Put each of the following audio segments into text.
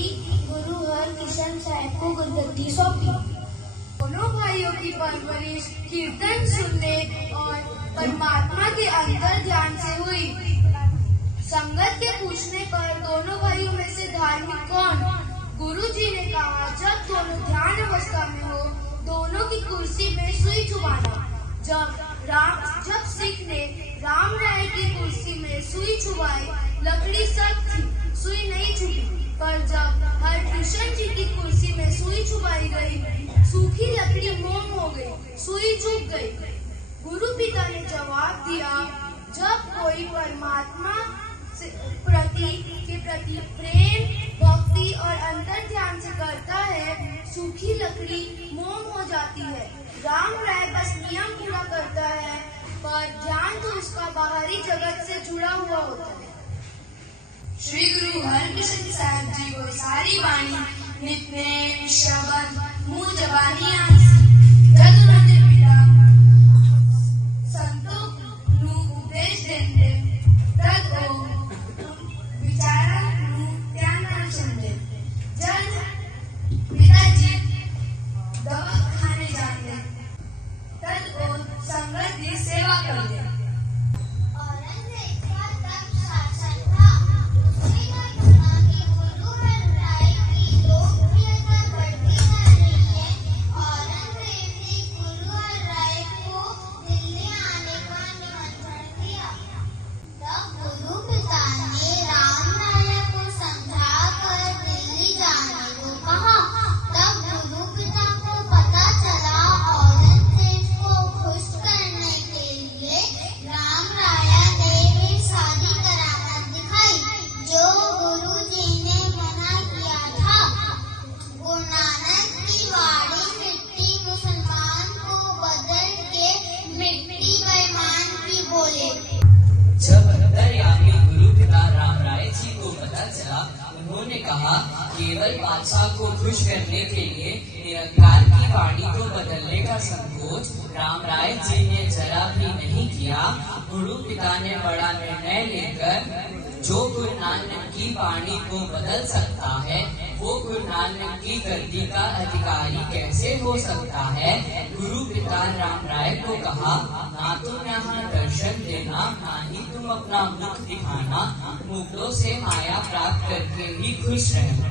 बेटी गुरु हरकिशन साहब को गुरगद्दी सौंपी। दोनों भाइयों की परवरिश कीर्तन सुनने और परमात्मा के अंतर ध्यान से हुई। संगत के पूछने पर दोनों भाइयों में से धार्मिक कौन? गुरुजी ने कहा, जब दोनों ध्यान अवस्था में हो, दोनों की कुर्सी में सुई चुभाना। जब सिख ने राम राय की कुर्सी में सुई चुभाई, लकड़ी सख्त थी, सुई नहीं चुभी। पर जब हरकिशन जी की कुर्सी में सुई चुभाई गई, सूखी लकड़ी मोम हो गई, सुई चुभ गई। गुरु पिता ने जवाब दिया, जब कोई परमात्मा के प्रति प्रेम, भक्ति और अंतर ध्यान से करता है, सूखी लकड़ी मोम हो जाती है। राम राय बस नियम पूरा करता है, पर ध्यान तो उसका बाहरी जगत से जुड़ा हुआ होता है। श्री गुरु हरकिशन साहब जी को सारी वाणी नित्य शब्द मुंह जबानी आई सी। जब उन्होंने पिता संतों ਨੂੰ उपदेश देंदे तद वो विचारा ਨੂੰ ध्यान ਨਾਲ सुनते। जब पिताजी दवा खाने जाते तद वो संगत की सेवा करते। उन्होंने कहा, केवल बादशाह को खुश करने के लिए निरंकार की वाणी को बदलने का संकोच राम राय जी ने जरा भी नहीं किया। गुरु पिता ने बड़ा निर्णय लेकर, जो गुरु नानक की वाणी को बदल सकता है, वो गुरु नानक की गद्दी का अधिकारी कैसे हो सकता है। गुरु पिता राम राय को कहा, ना तुम यहाँ दर्शन देना, ना ही तुम अपना मुख दिखाना, मुगलों से माया प्राप्त करके ही खुश रहना।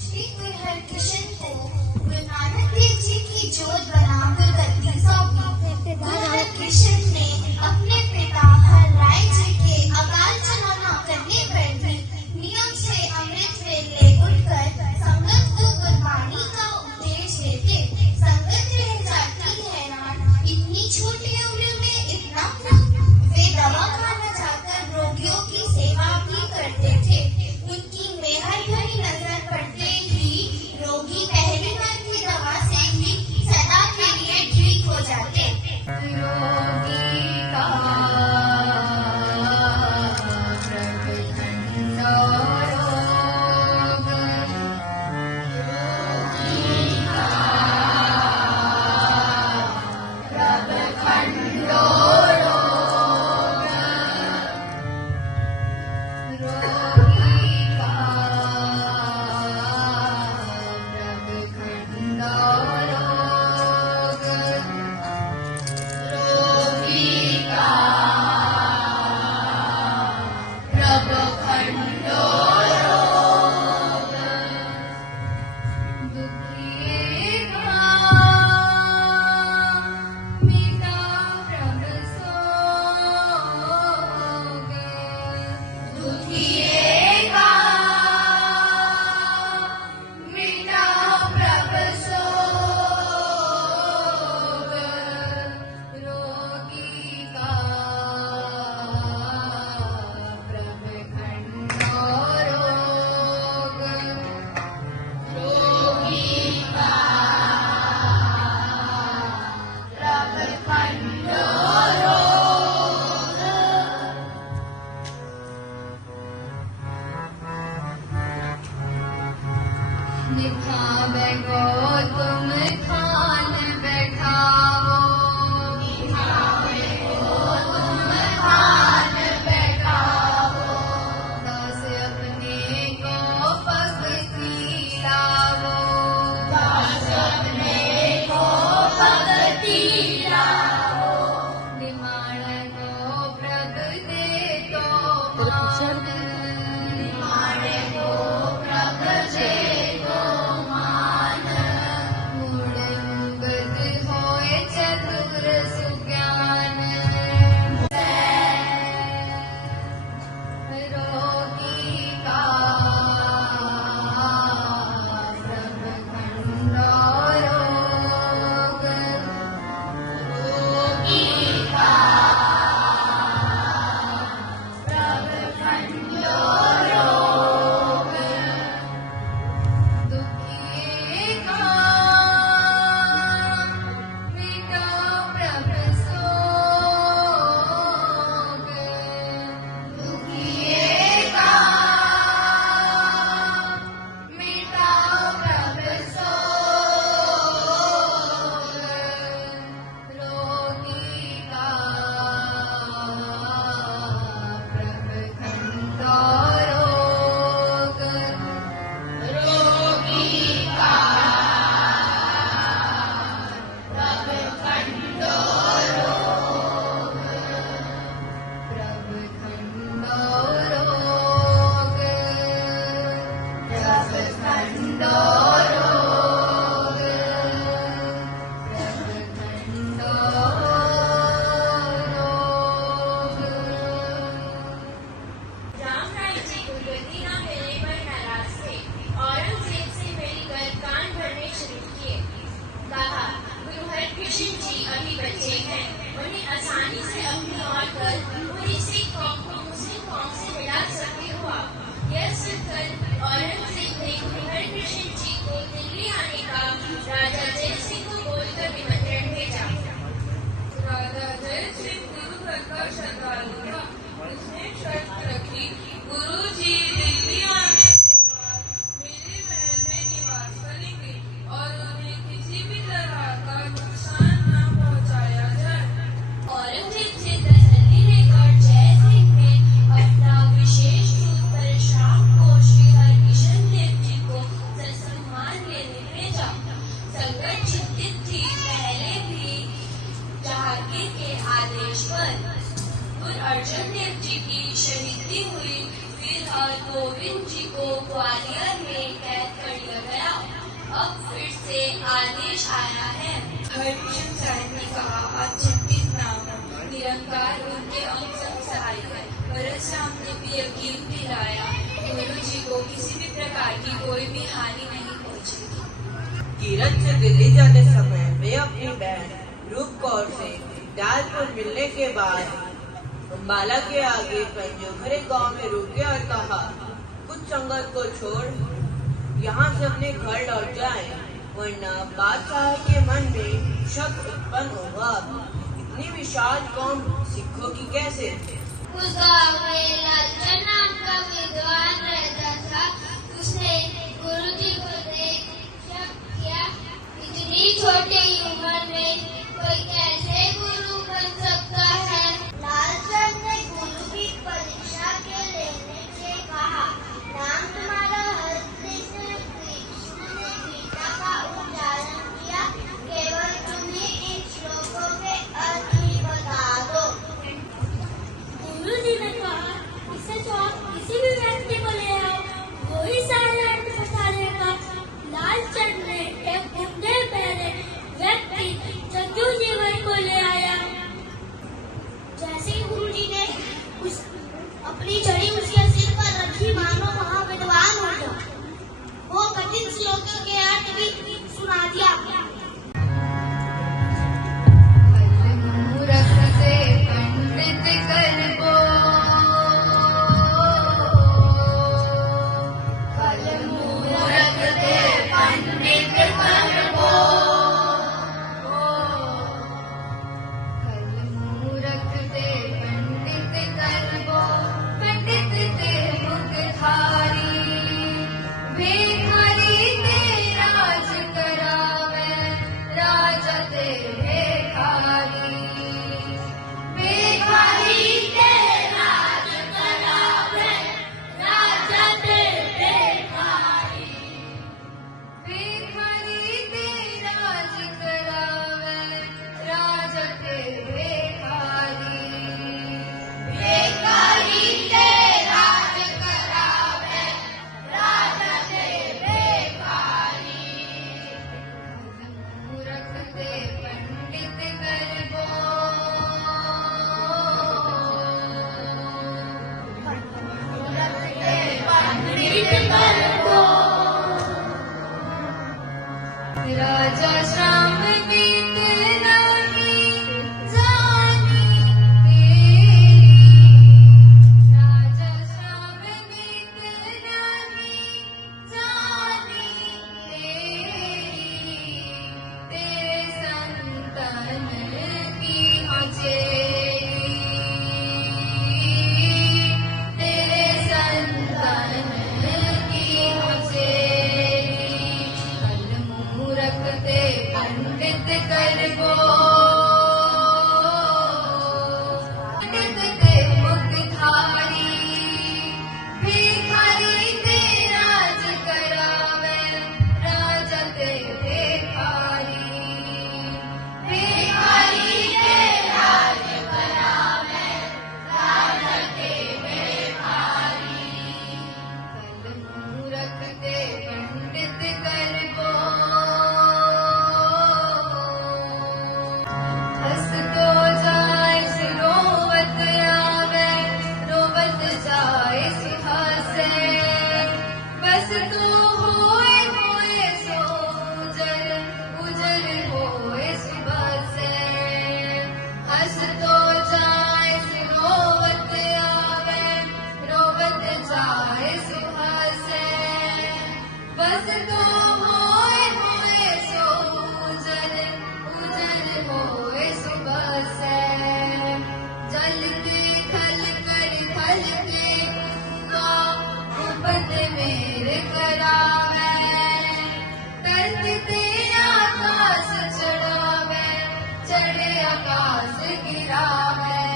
श्री गुरु हरकिशन को गुरु नानक देव जी की जोत बनाकर गद्दी सौंपी। गुरु हरकिशन ने अपने पिता हर राय जी के अकाल चलाना करने पर भी नियम से अमृत वेले उठकर संगत को गुरबाणी का उपदेश देते। संगत रह जाती हैरान, इतनी छोटी उम्र में इतना प्रेम। वे दवा खाना जाकर रोगियों की सेवा भी करते थे। उनकी मेहर भरी नजर पड़ते ही रोगी पहली बार की दवा से ही सदा के लिए ठीक हो जाते। निभावे को तुम खान बैठाओ, निभावे को तुम खान बैठाओ, दास अपने को पगती को ग्वालियर में कैद कर लिया गया। अब फिर से आदेश आया है। हरिकृष्ण साहब ने कहा, आप चिंतित ना हो, निरंकार उनके अंग संग सहाय है। परशुराम ने भी यकीन दिलाया, गुरु जी को किसी भी प्रकार की कोई भी हानि नहीं पहुंचेगी। कीरत से दिल्ली जाते समय वे अपनी बहन रूप कौर से डालपुर मिलने के बाद अम्बाला के आगे पंजोखरे गांव में रुके और कहा, कुछ संगत को छोड़ यहाँ से अपने घर लौट जाएं, वरना बादशाह के मन में शक उत्पन्न होगा। इतनी विशाल कौम सिखों की कैसे? उस गांव में लालचंद नाम का विद्वान रहता था। उसने गुरुजी को देख शक किया, इतनी छोटी उम्र में कोई कैसे गुरु बन सकता है। लालचंद ने गुरु की परीक्षा के लेने से कहा, नाम तुम्हारा हरिकृष्ण। कृष्ण ने गीता का उच्चारण किया, केवल तुम्हें इन श्लोकों के अर्थ ही बता दो। गुरु जी ने कहा, इसे तो आप किसी भी व्यक्ति को ले आओ, वो ही सारे अर्थ बता देगा। लालचंद ने एक गंदे पैरे व्यक्ति चंदू जीवन को ले आया। जैसे ही गुरु जी ने अपनी छड़ी उसके सिर पर रखी, मानो वहाँ विद्वान हो गया। वो कठिन श्लोकों के अर्थ भी सुना दिया। मूरख से पंडित करबो, फल मूरख से पंडित करबो, फल मूरख से पंडित करबो, पंडित ते मुखधारी, भिखारी ते राज करावे, राजा ते भिखारी, भिखारी ते राज करावे, राजा ते भिखारी, भिखारी ते राज करावे, राजा ते भिखारी, भिखारी ते राज करावे, राजा ते भिखारी, मूरख ते पंडित करबो, मूरख ते पंडित करबो, राजा श्याम बीत नहीं जानी तेरी, राजा श्याम बीत नहीं जानी तेरी, तेरे संतन की हचेरी, तेरे संतन की हचेरी, फल मूरख ते पंडित करबो, पंडित ते मुखधारी, भिखारी ते राज करावे, राजा ते भिखारी, भिखारी ते राज करावे, राजा ते भिखारी, फल मूरख ते पंडित करबो, हंस तो जाए सो रोवत आवे, रोवत जाए सो हंसे, बस तो होए सो उजर, उजर होए सो बसे, हंस तो जाए सो रोवत आवे, रोवत जाए सो हंसे, बस तो होए सो उजर, उजर होए सो बसे, जल के खल कर खल के गूंगा, उपद मेरे करावे, तर्क ते आकाश चढ़ावे, चढ़े आकाश गिरावे,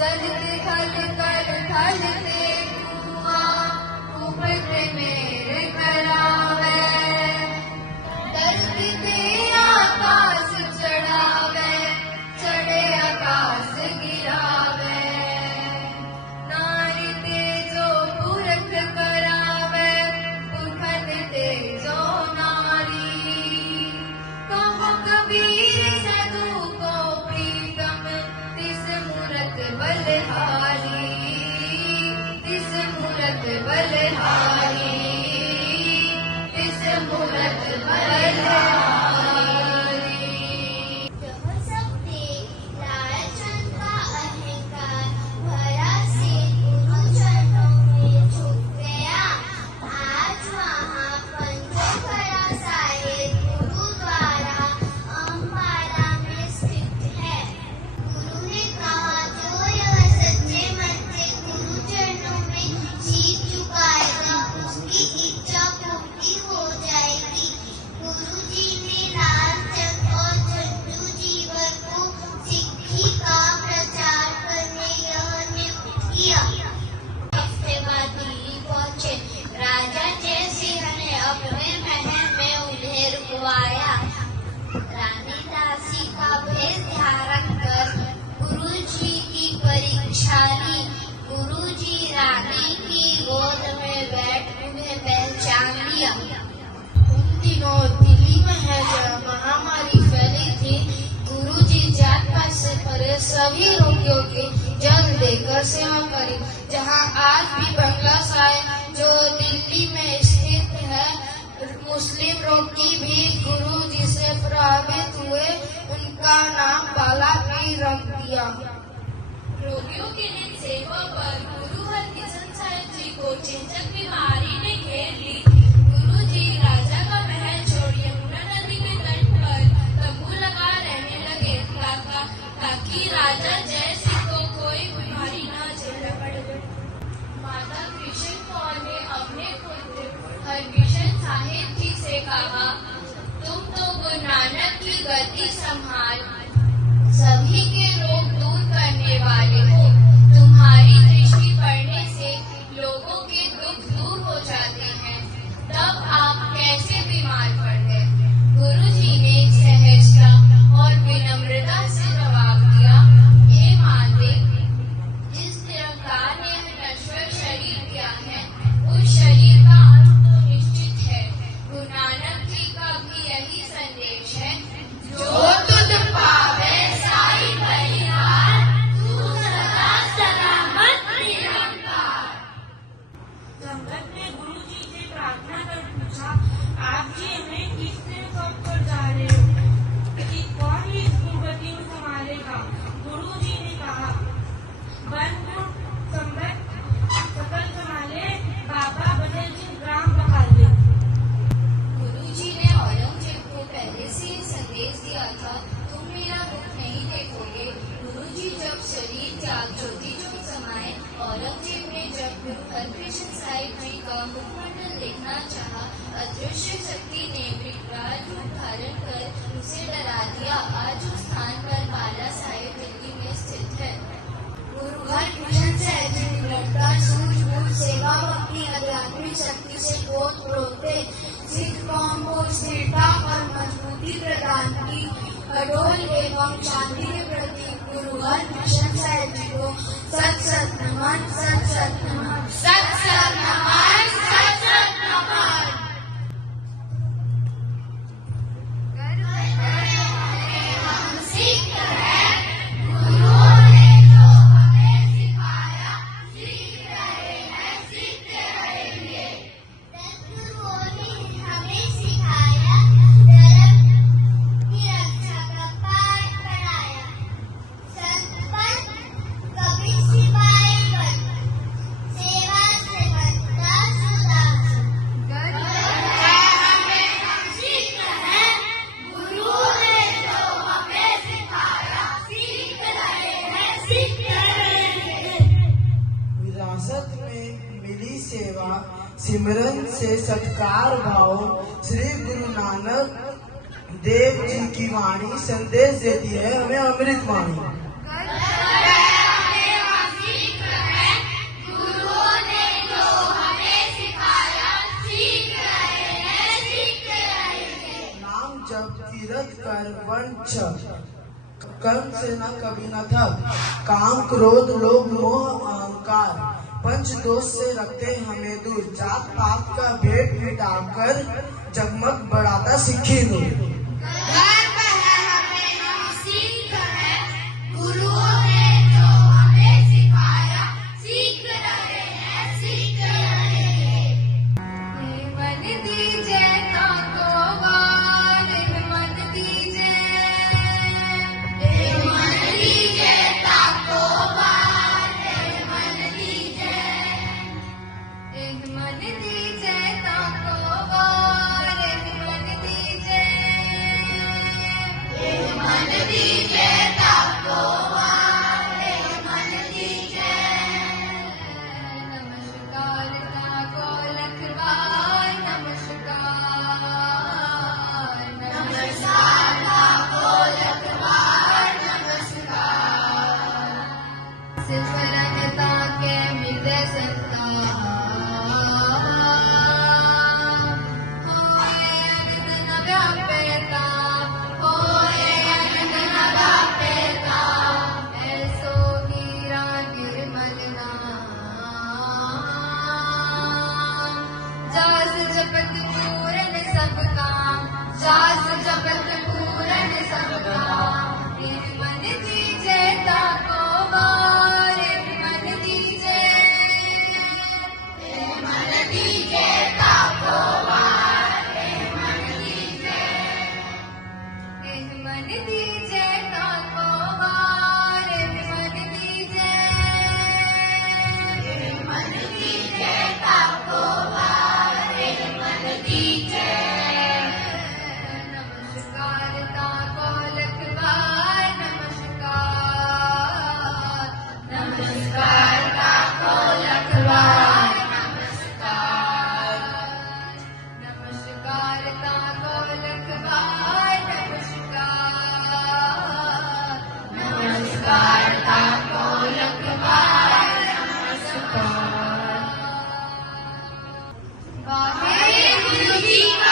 जल के खल कर खल के गूंगा, उपद मेरे करावे, सभी रोगियों की जल देकर सेवा करी। जहां आज भी बंगला साहिब जो दिल्ली में स्थित है, मुस्लिम रोगी भी गुरु जी से प्रभावित हुए, उनका नाम बाला पीर रख दिया। रोगियों के लिए सेवा पर गुरु हरकिशन साहिब जी को चेचक बीमारी ने घेर ली। गुरु जी राजा का महल छोड़ यमुना नदी के तट पर तंबू लगा रहने लगे ताकि राजा जय सिंह को कोई बीमारी न झेलना पड़े। माता कृष्ण कौर ने अपने पुत्र हरकिशन साहिब जी से कहा, तुम तो गुरु नानक की गद्दी संभाल सभी के रोग दूर करने वाले हो। तुम्हारी दृष्टि पड़ने से लोगों के दुख दूर हो जाते हैं, तब आप कैसे बीमार पड़ गए? गुरु जी ने सहजता और विनम्रता से जवाब दिया, हे माते, जिस निरंकार ने नश्वर शरीर दिया है, उस शरीर का अंत तो निश्चित है। गुरु नानक जी का भी यही संदेश है, जो तुझ पावे साई परिवार, तू सदा सलामत निरंकार। संगत ने गुरु जी से प्रार्थना कर पूछा, आप जी हमें किसने छोड़कर जा रहे हो? कि कौन इस दुर्गति को संभालेगा? गुरु जी ने कहा, बनपुर संगत सकल संभाले, बाबा बदल सिंह ग्राम बहाले। गुरु जी ने औरंगजेब को पहले से ही संदेश दिया था, तुम मेरा दुख नहीं देखोगे। गुरु जी जब शरीर त्याग ज्योति ज्योत समाए, औरंगजेब ने जब गुरु हरकृष्ण साहिब जी का मुखमंडल देखना चाहा, अदृश्य शक्ति ने विकराल रूप धारण कर उसे डरा दिया। आज उस स्थान पर बाला साहिब दिल्ली में स्थित है। गुरु हरकृष्ण साहिब जी निरंतर सूझबूझ सेवा व अपनी आध्यात्मिक शक्ति से ओत प्रोते सिख कौम को स्थिरता और मजबूती प्रदान की। अडोल एवं शांति के प्रति गुरु हरकृष्ण साहिब जी को सत सत नमन, सत सत नमन, सत सत नमन, सत सत नमन। हम सिख हैं, गुरुओं ने जो हमें सिखाया, सीख रहे हैं, सीखते रहेंगे। सद्गुरुओं ने हमें सिखाया, धर्म की रक्षा का पाठ पढ़ाया। संत कभी सिपाही बन, सेवा से बनता सुदास। हम सिख हैं, गुरुओं ने जो हमें सिखाया, सीख रहे हैं, सीखते रहेंगे। विरासत में मिली सेवा, सिमरन से सत्कार भाव, श्री गुरु नानक देव जी की वाणी संदेश देती है हमें अमृत वाणी। हम सीख हैं, गुरुओं ने जो हमें सिखाया, सीख रहे हैं, सीखते रहेंगे। नाम जब तीरथ कर वंश, कर्म से न कभी न थक, काम क्रोध लोभ मोह अहंकार, पंच दोष से रखते हमें दूर, जात पात का भेद मिटाकर जगमग बढ़ाता सिक्खी नूर। गर्व है हमें, हम सिख हैं, गुरुओं ने जो हमें सिखाया, सीख रहे हैं, सीखते रहेंगे। मन दीजिए ताको वार, मन दीजिए, मन दीजिए ताको बार, मन दीजिए, मन दीजिए ताको वार, मन दीजिए, मन दीजिए ताको बार, मन दीजिए। नमस्कार ताको लखवार, नमस्कार ठीक